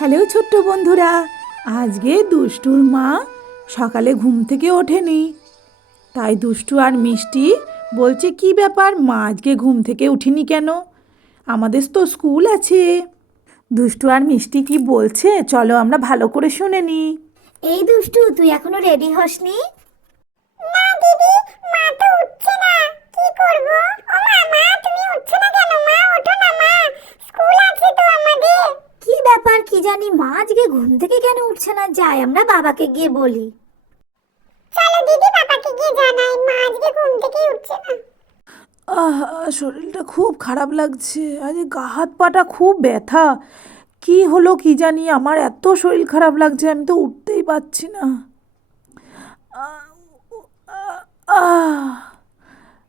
Hello ছোট্ট বন্ধুরা, আজকে দুষ্টুর মা সকালে ঘুম থেকে ওঠেনি। তাই দুষ্টু আর মিষ্টি বলছে, কি ব্যাপার মা আজকে ঘুম থেকে উঠিনি কেন? আমাদের তো স্কুল আছে। দুষ্টু আর মিষ্টি কি বলছে চলো আমরা ভালো করে শুনে নিই। এই দুষ্টু, তুই এখনো রেডি হসনি? না দিদি, মা তো উঠছে না। কি করব? ও মা, তুমি উঠছো না কেন? মা ওঠো না মা, স্কুল আছে তো আমাদের। কি ব্যাপার কি জানি, মা আজকে ঘুম থেকে কেন উঠছে না? যাই আমরা বাবাকে গিয়ে বলি। চলো দিদি, বাবাকে গিয়ে জানাই মা আজকে ঘুম থেকেই উঠছে না। শরীরটা খুব খারাপ লাগছে, আজ গা হাত পাটা খুব ব্যথা। কি হলো কি জানি, আমার এত শরীর খারাপ লাগছে, আমি তো উঠতেই পারছি না। আহ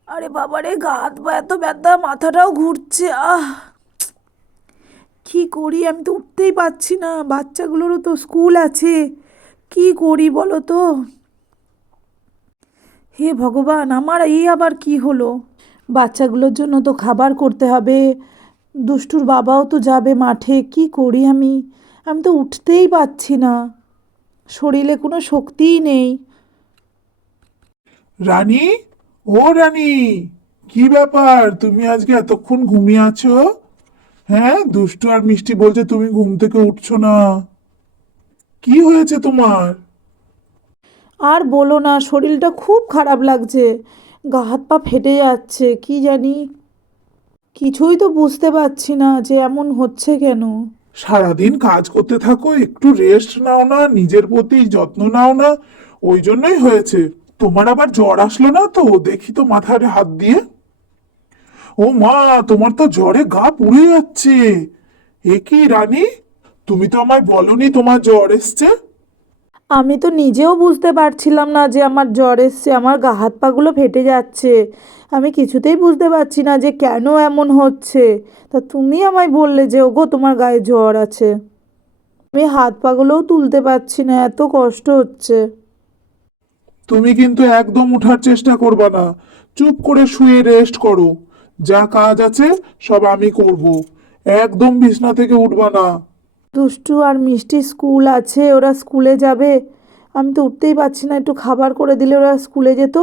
আরে বাবারে, গা হাত পা এত ব্যথা, মাথাটাও ঘুরছে। কি করি, আমি তো উঠতেই পারছি না। বাচ্চাগুলোরও তো স্কুল আছে, কি করি বলো তো। হে ভগবান, আমার এই আবার কি হলো? বাচ্চাগুলোর জন্য তো খাবার করতে হবে, দুষ্টুর বাবাও তো যাবে মাঠে, কি করি আমি? আমি তো উঠতেই পারছি না, শরীরে কোনো শক্তিই নেই। রানী, ও রানী, কি ব্যাপার? তুমি আজকে এতক্ষণ ঘুমিয়ে আছো? হ্যাঁ, দুষ্টু আর মিষ্টি বলছে তুমি ঘুম থেকে উঠছো না। কি হয়েছে তোমার? আর বলো না, শরীরটা খুব খারাপ লাগছে, গা হাত পা ফেটে যাচ্ছে, কি জানি, কিছুই তো বুঝতে পারছি না যে এমন হচ্ছে কেন। সারাদিন কাজ করতে থাকো, একটু রেস্ট নাও না, নিজের প্রতি যত্ন নাও না, ওই জন্যই হয়েছে। তোমার আবার জ্বর আসলো না তো? দেখি তো মাথায় হাত দিয়ে। ও মা, তোমার তো জ্বরে গা পুড়ে যাচ্ছে। এ কি রানী, তুমি তো আমায় বলনি তোমার জ্বর এসছে। আমি তো নিজেও বুঝতে পারছিলাম না যে আমার জ্বর এসছে, আমার গা হাত পাগুলো ফেটে যাচ্ছে। আমি কিছুতেই বুঝতে পারছি না যে কেন এমন হচ্ছে। তা তুমি আমায় বললে যে ওগো তোমার গায়ে জ্বর আছে। আমি হাত পাগুলোও তুলতে পারছি না, এত কষ্ট হচ্ছে। তুমি কিন্তু একদম উঠার চেষ্টা করবে না, চুপ করে শুয়ে রেস্ট করো। যা কাজ আছে সব আমি করব, একদম বিছনা থেকে উঠবা না। দুষ্টু আর মিষ্টি স্কুল আছে, ওরা স্কুলে যাবে, আমি তো উঠতেই পারছি না, একটু খাবার করে দিলে ওরা স্কুলে যেত।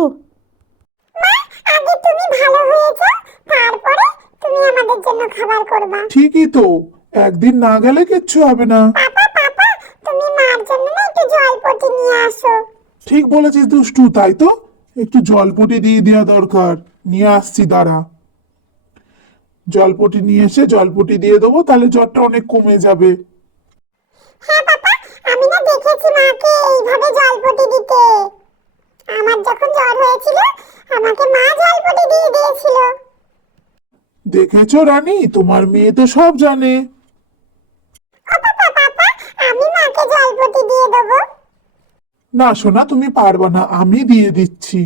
মা, আগে তুমি ভালো হয়ে যাও, তারপরে তুমি আমাদের জন্য খাবার করবা। ঠিকই তো, একদিন না গেলে কিচ্ছু হবে না। পাপা, তুমি মার জন্য না একটু জলপটি নিয়ে আসো। ঠিক বলেছিস দুষ্টু, তাই তো, একটু জলপটি দিয়ে দেওয়া দরকার। নিয়ে আসছি, দাঁড়া। জলপটি নিয়ে এসে জলপটি দিয়ে দেবো, তাহলে জ্বরটা অনেক কমে যাবে। হ্যাঁ পাপা, আমি না দেখেছি মাকে এইভাবে জলপটি দিতে। আমার যখন জ্বর হয়েছিল, আমাকে মা জলপটি দিয়ে দিয়েছিল। দেখেছো রানী, তোমার মেয়ে তো সব জানে। ও পাপা, আমি মাকে জলপটি দিয়ে দেবো। না সোনা, তুমি পারবা না, আমি দিয়ে দিচ্ছি।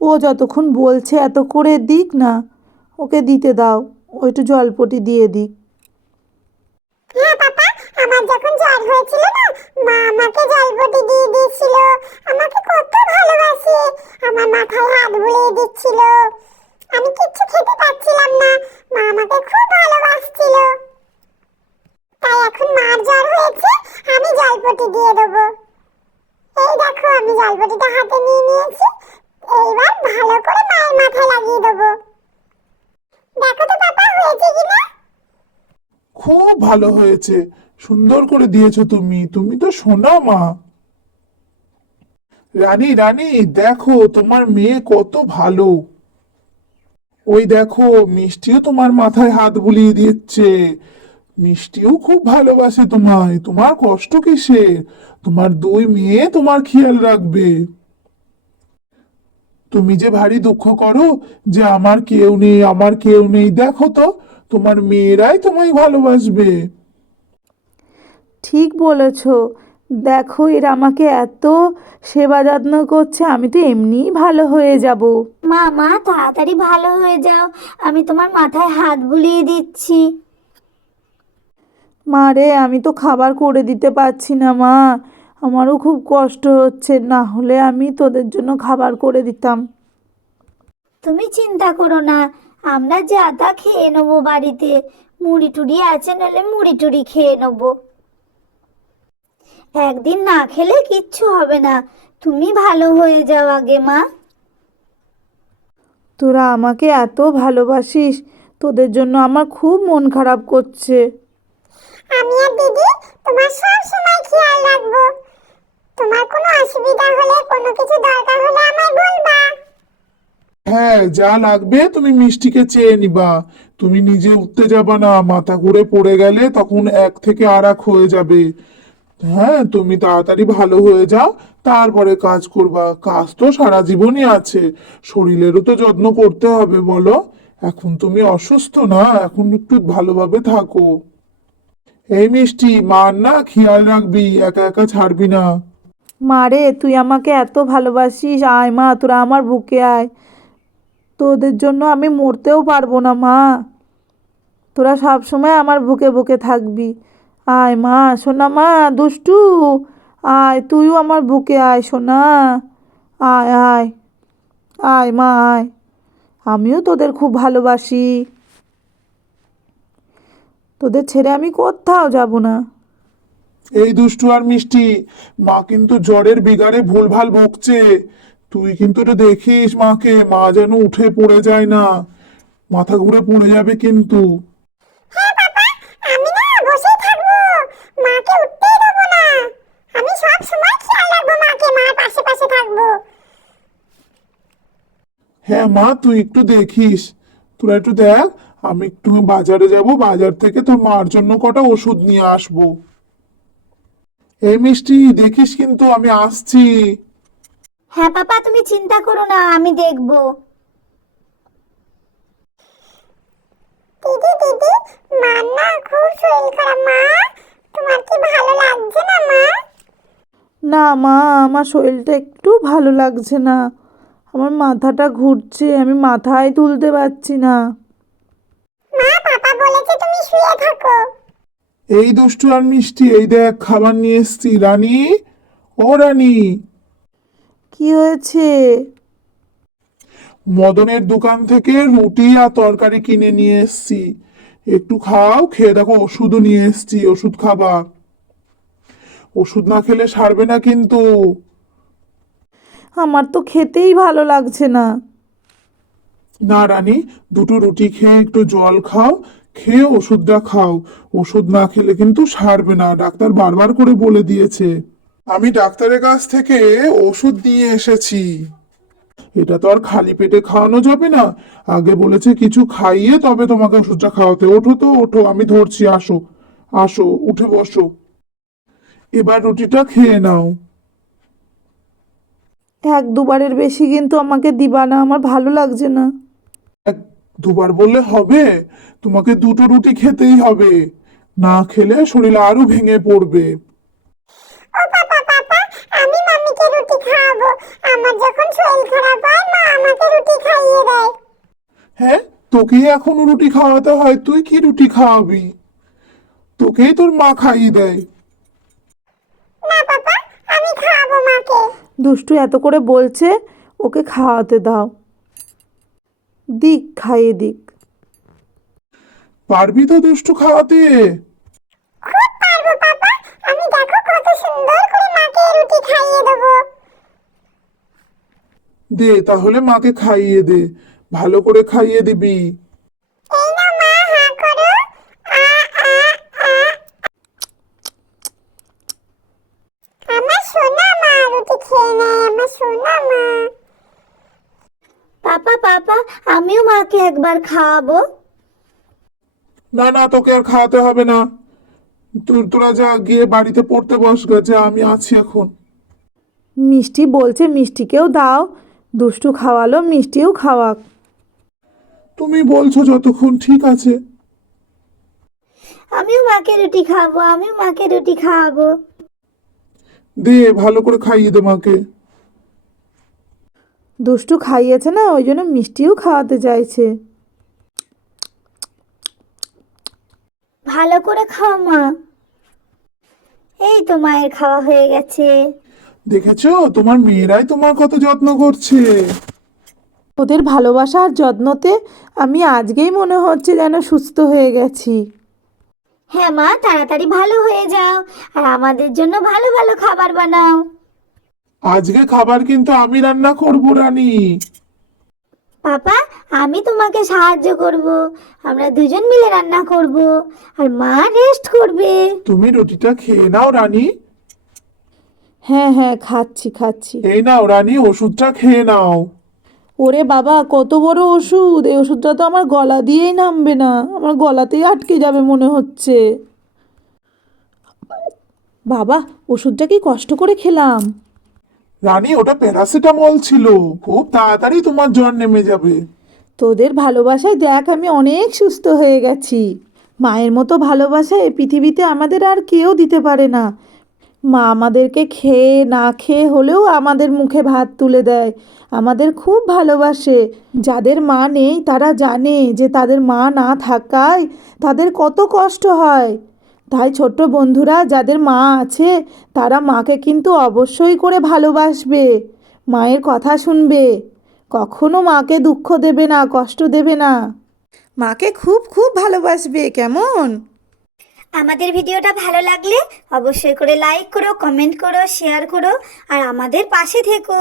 ও যতক্ষণ বলছে এত করে দিক না, ওকে দিতে দাও, ও একটু জলপটি দিয়ে দিক। হ্যাঁ পাপা, আমার যখন জ্বর হয়েছিল না, মা আমাকে জলপটি দিয়ে দিয়েছিল। আমাকে কত ভালোবাসে, আমার মাথায় হাত বুলিয়ে দিচ্ছিল। আমি কিচ্ছু খেতে পাচ্ছিলাম না, মা আমাকে খুব ভালোবাসছিল। তাই এখন মার জ্বর হয়েছে, আমি জলপটি দিয়ে দেবো। এই দেখো, আমি জলপটিটা হাতে নিয়ে নিয়েছি। এইবার ভালো করে মায়ের মাথায় লাগিয়ে দেবো। দেখো তো পাপা, হয়েছে কিনা। খুব ভালো হয়েছে, সুন্দর করে দিয়েছো তুমি, তুমি তো সোনা মা। রানী রানী, দেখো তোমার মেয়ে কত ভালো। ওই দেখো, মিষ্টিও তোমার মাথায় হাত বুলিয়ে দিচ্ছে। মিষ্টিও খুব ভালোবাসে তোমায়, তোমার কষ্ট কিসের? তোমার দুই মেয়ে তোমার খেয়াল রাখবে। তুমি যে ভারী দুঃখ করো যে আমার কেউ নেই, আমার কেউ নেই, দেখো তো, তোমার মেয়েরাই তোমায় ভালোবাসবে। ঠিক বলেছ, দেখো এরা আমাকে এত সেবা যত্ন করছে, আমি তো এমনিই ভালো হয়ে যাব। মা তাড়াতাড়ি ভালো হয়ে যাও, আমি তোমার মাথায় হাত বুলিয়ে দিচ্ছি। মা রে, আমি তো খাবার করে দিতে পারছি না মা, আমারও খুব কষ্ট হচ্ছে, না হলে আমি তোদের জন্য খাবার করে দিতাম। তুমি চিন্তা করো না, আমরা যা তা খেয়ে নেবো বাড়িতে। মুড়ি টুড়ি আছে, নইলে মুড়ি টুড়ি খেয়ে নেবো। একদিন না খেলে কিচ্ছু হবে না, তুমি ভালো হয়ে যাও আগে মা। তোরা আমাকে এত ভালোবাসিস, তোদের জন্য আমার খুব মন খারাপ করছে। আমি আর দিদি তোমার সব সময় খেয়াল রাখবো। তোমার কোনো অসুবিধা হলে, কোনো কিছু দরকার হলে আমায় বলবা। হ্যাঁ, যা লাগবে তুমি মিষ্টিকে চেয়ে নিবা। তুমি নিজে উঠতে যাবা না, মাথা ঘুরে পড়ে গেলে তখন এক থেকে আর এক হয়ে যাবে। হ্যাঁ, তুমি তাড়াতাড়ি ভালো হয়ে যাও, তারপরে কাজ করবা। কাজ তো সারা জীবনই আছে, শরীরেরও তো যত্ন করতে হবে বলো। এখন তুমি অসুস্থ না, এখন একটু ভালোভাবে থাকো। এই মিষ্টি, মার না খেয়াল রাখবি, একা একা ছাড়বি না। মা রে, তুই আমাকে এত ভালোবাসিস, আয় মা, তোরা আমার বুকে আয়। তোদের জন্য আমি মরতেও পারবো না মা, তোরা সব সময় আমার বুকে বুকে থাকবি। আয় মা, সোনা মা, দুষ্টু, আয় তুইও আমার বুকে আয় সোনা। আয় আয়, আয় মা আয়, আমিও তোদের খুব ভালোবাসি। তোদের ছেড়ে আমি কোথাও যাব না। এই দুষ্টু আর মিষ্টি, মা কিন্তু জ্বরের বিগারে ভুলভাল বকছে। তুই কিন্তু এটা দেখিস মাকে, মা যেন উঠে পড়ে যায় না, মাথা ঘুরে পড়ে যাবে কিন্তু। হ্যাঁ বাবা, আমি না বসেই থাকবো, মাকে উঠতেই দেবো না। আমি সব সময় খেয়াল রাখবো মাকে, মার পাশে পাশে থাকবো। হ্যাঁ মা, তুই একটু দেখিস, তোরা একটু দেখ। আমি একটু বাজারে যাব, বাজার থেকে তোর মার জন্য কটা ওষুধ নিয়ে আসবো। এই মিষ্টি, দেখিস কিন্তু আমি আসছি। হ্যাঁ পাপা, তুমি চিন্তা করো না, আমি দেখবো। দিদি দিদি, মার না খুব শরীর খারাপ। মা, তোমার কি ভালো লাগছে না মা? না মা, আমার শরীরটা একটু ভালো লাগছে না, আমার মাথাটা ঘুরছে, আমি মাথায় তুলতে পারছি না। মা, পাপা বলেছে তুমি শুয়ে থাকো। এই দুষ্টু আর মিষ্টি, এই দেখ খাবার নিয়ে এসছি। রানী, ও রানী, কি হয়েছে? মদনের দোকান থেকে রুটি আর তরকারি কিনে নিয়ে এসছি, একটু খাও, খেয়ে দেখো। ওষুধও নিয়ে এসছি, ওষুধ খাবা। ওষুধ না খেলে সারবে না কিন্তু। আমার তো খেতেই ভালো লাগছে না। না রানী, দুটো রুটি খেয়ে একটু জল খাও, খেয়ে ওষুধটা খাও। ওষুধ না খেলে কিন্তু সারবে না, ডাক্তার বারবার করে বলে দিয়েছে। আমি ডাক্তারের কাছ থেকে ওষুধ নিয়ে এসেছি। এটা তো আর খালি পেটে খাওয়ানো যাবে না, আগে বলেছে কিছু খাইয়ে তবে তোমাকে ওষুধটা খাওয়াতে। ওঠো তো ওঠো, আমি ধরছি, আসো আসো, উঠে বসো। এবার রুটিটা খেয়ে নাও। এক দুবারের বেশি কিন্তু আমাকে দিবা না, আমার ভালো লাগছে না। এক দুবার বললে হবে? তোমাকে দুটো রুটি খেতেই হবে, না খেলে শরীর আরো ভেঙে পড়বে। ও পাপা পাপা, আমি মাম্মিকে রুটি খাওয়াবো। আমার যখন শরীর খারাপ হয় মা আমাকে রুটি খাইয়ে দেয়। হ্যাঁ, তোকেই এখনো রুটি খাওয়াতে হয়? তুই কি রুটি খাওয়াবি? তোকেই তোর মা খাইয়ে দেয়। না পাপা, আমি খাওয়াবো মাকে। দুষ্টু এত করে বলছে, ওকে খাওয়াতে দাও, দিক খাইয়ে দিক। পারবি তো দুষ্টু খাওয়াতে? খুব পারবো পাপা, আমি দেখো কত সুন্দর করে মাকে রুটি খাইয়ে দেবো। দে তাহলে, মাকে খাইয়ে দে, ভালো করে খাইয়ে দিবি। এই নাও মা, হাঁ করো। আ আ আ। আমার সোনা মা রুটি খেয়ে নেয়, আমার সোনা মা। পাপা পাপা, আমিও মাকে একবার খাওয়াবো। না না, তোকে আর খাওয়াতে হবে না। তোরা যা, গিয়ে বাড়িতে পড়তে বস গে, যা, আমি আছি এখন। মিষ্টি বলছে মিষ্টিকেও দাও, দুষ্টু খাওয়ালো, মিষ্টিও খাওয়াক। তুমি বলছো যতক্ষণ, ঠিক আছে। আমিও মাকে রুটি খাওয়াবো, আমিও মাকে রুটি খাওয়াবো। দে, ভালো করে খাইয়ে দে মাকে। দুষ্টু খাইয়েছে না, ওই জন্য মিষ্টিও খাওয়াতে চাইছে। ভালো করে খাও মা। এই তো মায়ের খাওয়া হয়ে গেছে। দেখেছো, তোমার মেয়েরাই তোমার কত যত্ন করছে। ওদের ভালোবাসা আর যত্নতে আমি আজকেই মনে হচ্ছে যেন সুস্থ হয়ে গেছি। হ্যাঁ মা, তাড়াতাড়ি ভালো হয়ে যাও আর আমাদের জন্য ভালো ভালো খাবার বানাও। আজকে খাবার কিন্তু আমি রান্না করবো রানী। পাপা, আমি তোমাকে সাহায্য করব। আমরা দুজন মিলে রান্না করব আর মা রেস্ট করবে। তুমি রুটিটা খেয়ে নাও রানী। হ্যাঁ হ্যাঁ, খাচ্ছি খাচ্ছি। এই নাও রানী, ওষুধটা খেয়ে নাও। ওরে বাবা, কত বড় ওষুধ! এই ওষুধটা তো আমার গলা দিয়েই নামবে না, আমার গলাতেই আটকে যাবে মনে হচ্ছে। বাবা, ওষুধটা কি কষ্ট করে খেলাম। রানী, ওটা প্যারাসিটামল ছিল, খুব তাড়াতাড়ি তোমার জ্বর নেমে যাবে। তোদের ভালোবাসায় দেখ আমি অনেক সুস্থ হয়ে গেছি। মায়ের মতো ভালোবাসা এই পৃথিবীতে আমাদের আর কেউ দিতে পারে না। মা আমাদেরকে খেয়ে না খেয়ে হলেও আমাদের মুখে ভাত তুলে দেয়, আমাদের খুব ভালোবাসে। যাদের মা নেই তারা জানে যে তাদের মা না থাকায় তাদের কত কষ্ট হয়। তাই ছোট্ট বন্ধুরা, যাদের মা আছে তারা মাকে কিন্তু অবশ্যই করে ভালোবাসবে, মায়ের কথা শুনবে, কখনো মাকে দুঃখ দেবে না, কষ্ট দেবে না, মাকে খুব খুব ভালোবাসবে। কেমন? আমাদের ভিডিওটা ভালো লাগলে অবশ্যই করে লাইক করো, কমেন্ট করো, শেয়ার করো আর আমাদের পাশে থেকো।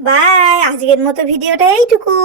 বাই, আজকের মতো ভিডিওটা এইটুকু।